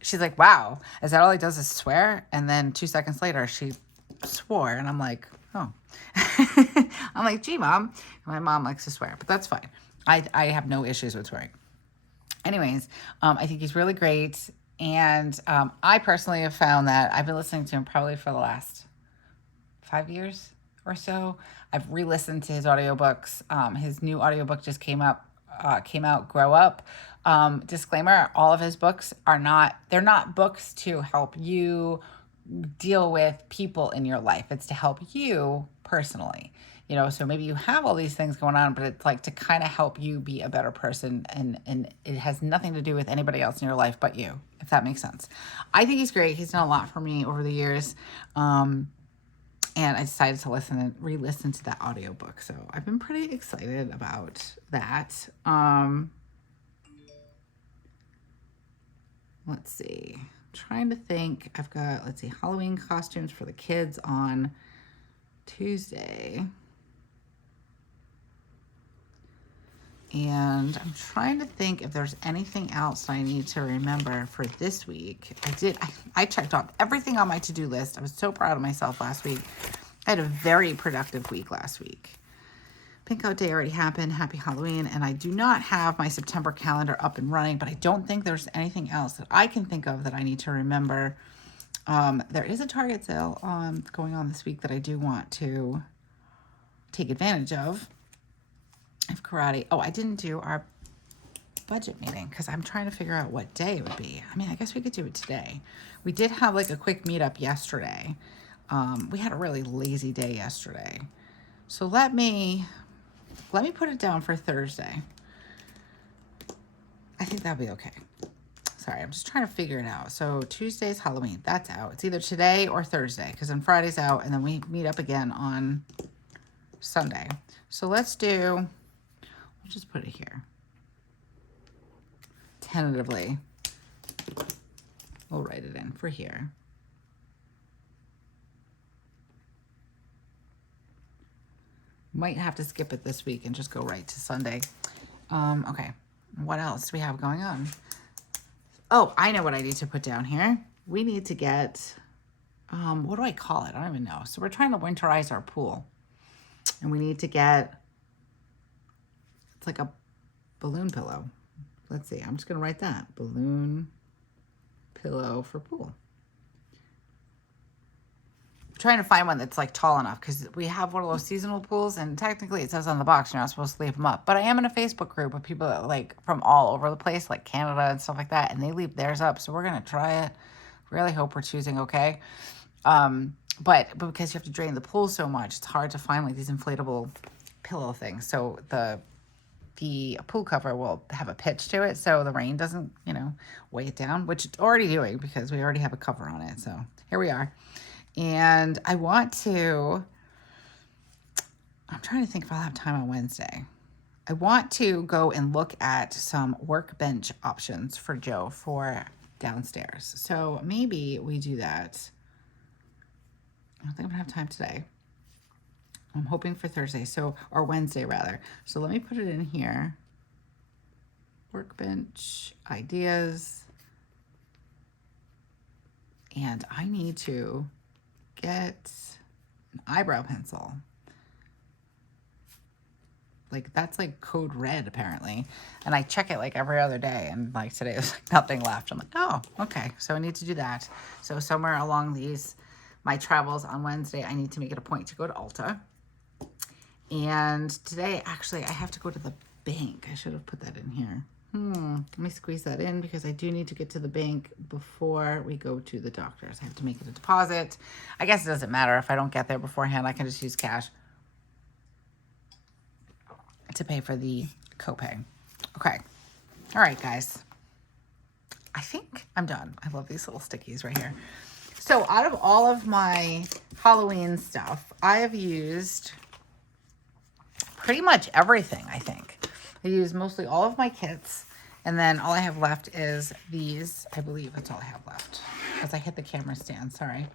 She's like, wow, is that all he does is swear? And then 2 seconds later, she swore. And I'm like, oh. I'm like, gee, Mom. My mom likes to swear, but that's fine. I have no issues with swearing. Anyways, I think he's really great. And I personally have found that I've been listening to him probably for the last 5 years or so. I've re-listened to his audiobooks. His new audiobook just came out, Grow Up. Disclaimer, all of his books they're not books to help you deal with people in your life. It's to help you personally. So maybe you have all these things going on, but it's like to kind of help you be a better person. And it has nothing to do with anybody else in your life but you, if that makes sense. I think he's great. He's done a lot for me over the years. And I decided to re-listen to that audiobook. So I've been pretty excited about that. Let's see. I'm trying to think. I've got, Halloween costumes for the kids on Tuesday. And I'm trying to think if there's anything else I need to remember for this week. I checked off everything on my to-do list. I was so proud of myself last week. I had a very productive week last week. Pink Out Day already happened. Happy Halloween. And I do not have my September calendar up and running, but I don't think there's anything else that I can think of that I need to remember. There is a Target sale going on this week that I do want to take advantage of. I have karate. Oh, I didn't do our budget meeting because I'm trying to figure out what day it would be. I mean, I guess we could do it today. We did have a quick meetup yesterday. We had a really lazy day yesterday. So let me put it down for Thursday. I think that'll be okay. Sorry, I'm just trying to figure it out. So Tuesday's Halloween. That's out. It's either today or Thursday because then Friday's out and then we meet up again on Sunday. So let's do... just put it here. Tentatively, we'll write it in for here. Might have to skip it this week and just go right to Sunday. Okay, what else do we have going on? Oh, I know what I need to put down here. We need to get, what do I call it? I don't even know. So we're trying to winterize our pool. And we need to get, it's like a balloon pillow. Let's see, I'm just gonna write that. Balloon pillow for pool. I'm trying to find one that's tall enough because we have one of those seasonal pools and technically it says on the box you're not supposed to leave them up. But I am in a Facebook group of people that from all over the place, like Canada and stuff like that, and they leave theirs up. So we're gonna try it. Really hope we're choosing okay. But because you have to drain the pool so much, it's hard to find these inflatable pillow things. So the pool cover will have a pitch to it so the rain doesn't, weigh it down, which it's already doing because we already have a cover on it. So here we are. And I'm trying to think if I'll have time on Wednesday. I want to go and look at some workbench options for Joe for downstairs. So maybe we do that. I don't think I'm gonna have time today. I'm hoping for Thursday, or Wednesday rather. So let me put it in here. Workbench ideas. And I need to get an eyebrow pencil. Like that's like code red apparently. And I check it like every other day, and like today was like nothing left. I'm like, oh, okay. So I need to do that. So somewhere along my travels on Wednesday, I need to make it a point to go to Ulta. And today, actually, I have to go to the bank. I should have put that in here. Let me squeeze that in because I do need to get to the bank before we go to the doctor's. I have to make it a deposit. I guess it doesn't matter if I don't get there beforehand. I can just use cash to pay for the copay. Okay. All right, guys. I think I'm done. I love these little stickies right here. So out of all of my Halloween stuff, I have used pretty much everything, I think. I used mostly all of my kits, and then all I have left is these. I believe that's all I have left because I hit the camera stand, sorry.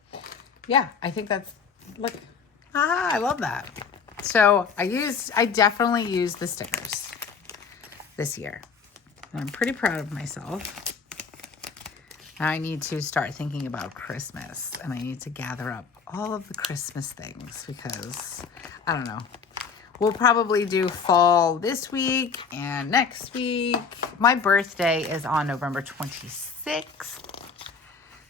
Yeah, I think that's, look, I love that. So I definitely used the stickers this year. And I'm pretty proud of myself. Now I need to start thinking about Christmas, and I need to gather up all of the Christmas things because, I don't know. We'll probably do fall this week and next week. My birthday is on November 26th.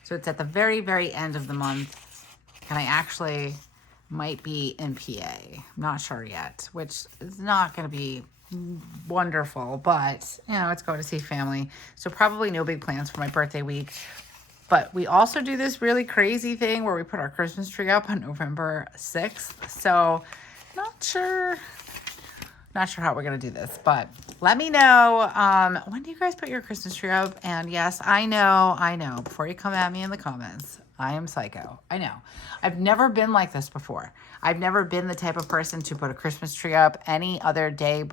So it's at the very, very end of the month. And I actually might be in PA. I'm not sure yet, which is not going to be wonderful, but you know, it's going to see family. So probably no big plans for my birthday week. But we also do this really crazy thing where we put our Christmas tree up on November 6th. So not sure how we're going to do this, but let me know. When do you guys put your Christmas tree up? And yes, I know, before you come at me in the comments, I am psycho. I know. I've never been like this before. I've never been the type of person to put a Christmas tree up any other day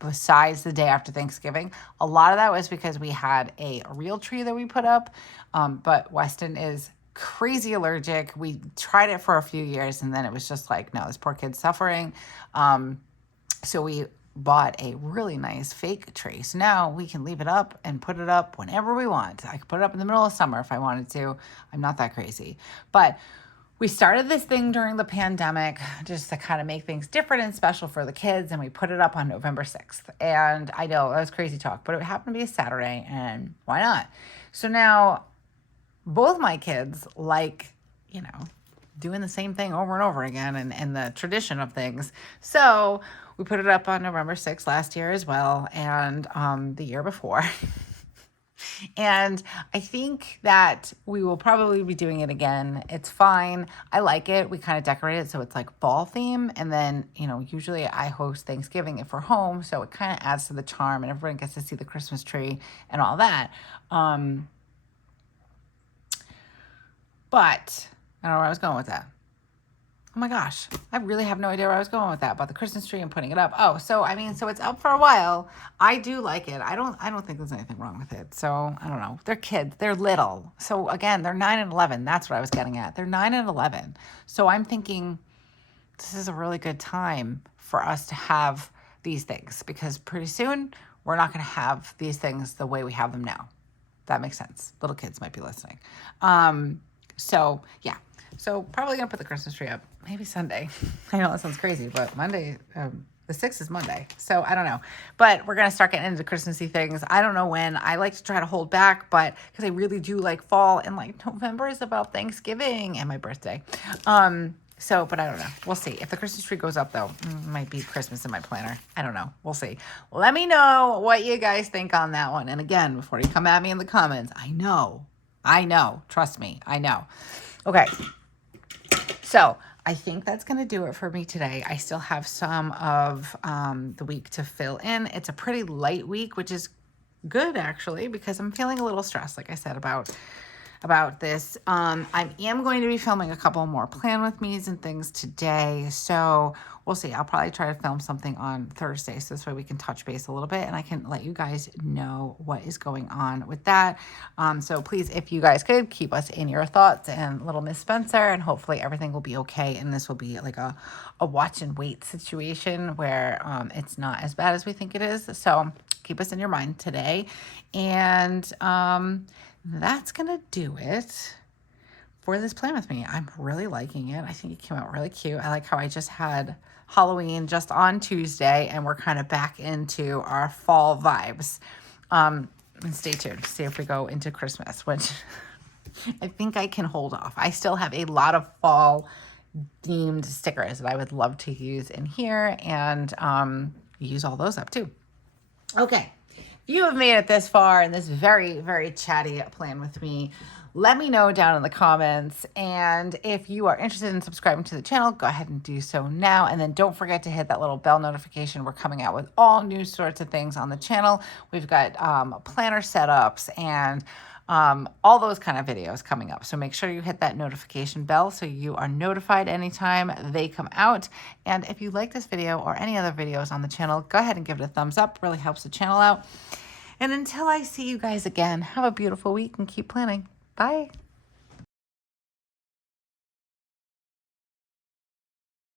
besides the day after Thanksgiving. A lot of that was because we had a real tree that we put up, but Weston is crazy allergic. We tried it for a few years, and then it was just like, no, this poor kid's suffering. So we bought a really nice fake tree. So now we can leave it up and put it up whenever we want. I could put it up in the middle of summer if I wanted to. I'm not that crazy. But we started this thing during the pandemic just to kind of make things different and special for the kids. And we put it up on November 6th. And I know that was crazy talk, but it happened to be a Saturday, and why not? So now both my kids like, you know, doing the same thing over and over again and the tradition of things. So we put it up on November 6th last year as well, and the year before. And I think that we will probably be doing it again. It's fine. I like it. We kind of decorate it so it's like fall theme. And then, you know, usually I host Thanksgiving if we're home. So it kind of adds to the charm, and everyone gets to see the Christmas tree and all that. But I don't know where I was going with that. Oh my gosh, I really have no idea where I was going with that about the Christmas tree and putting it up. Oh, so I mean, so it's up for a while. I do like it. I don't think there's anything wrong with it. So I don't know. They're kids. They're little. So again, they're 9 and 11. That's what I was getting at. They're 9 and 11. So I'm thinking this is a really good time for us to have these things, because pretty soon we're not going to have these things the way we have them now. That makes sense. Little kids might be listening. So yeah. So probably going to put the Christmas tree up maybe Sunday. I know that sounds crazy, but Monday, the 6th is Monday. So I don't know. But we're going to start getting into Christmassy things. I don't know when. I like to try to hold back, but because I really do like fall, and like November is about Thanksgiving and my birthday. So, but I don't know. We'll see. If the Christmas tree goes up, though, might be Christmas in my planner. I don't know. We'll see. Let me know what you guys think on that one. And again, before you come at me in the comments, I know. Trust me. I know. Okay. So I think that's going to do it for me today. I still have some of the week to fill in. It's a pretty light week, which is good actually, because I'm feeling a little stressed, like I said, about about this. I am going to be filming a couple more Plan With Me's and things today. So we'll see. I'll probably try to film something on Thursday. So this way we can touch base a little bit and I can let you guys know what is going on with that. So please, if you guys could keep us in your thoughts and little Miss Spencer, and hopefully everything will be okay. And this will be like a watch and wait situation where it's not as bad as we think it is. So keep us in your mind today. And that's going to do it for this Plan With Me. I'm really liking it. I think it came out really cute. I like how I just had Halloween just on Tuesday and we're kind of back into our fall vibes. And stay tuned to see if we go into Christmas, which I think I can hold off. I still have a lot of fall themed stickers that I would love to use in here and use all those up too. Okay. If you have made it this far in this very, very chatty Plan With Me, let me know down in the comments. And if you are interested in subscribing to the channel, go ahead and do so now. And then don't forget to hit that little bell notification. We're coming out with all new sorts of things on the channel. We've got planner setups and all those kind of videos coming up. So make sure you hit that notification bell so you are notified anytime they come out. And if you like this video or any other videos on the channel, go ahead and give it a thumbs up. It really helps the channel out. And until I see you guys again, have a beautiful week and keep planning. Bye.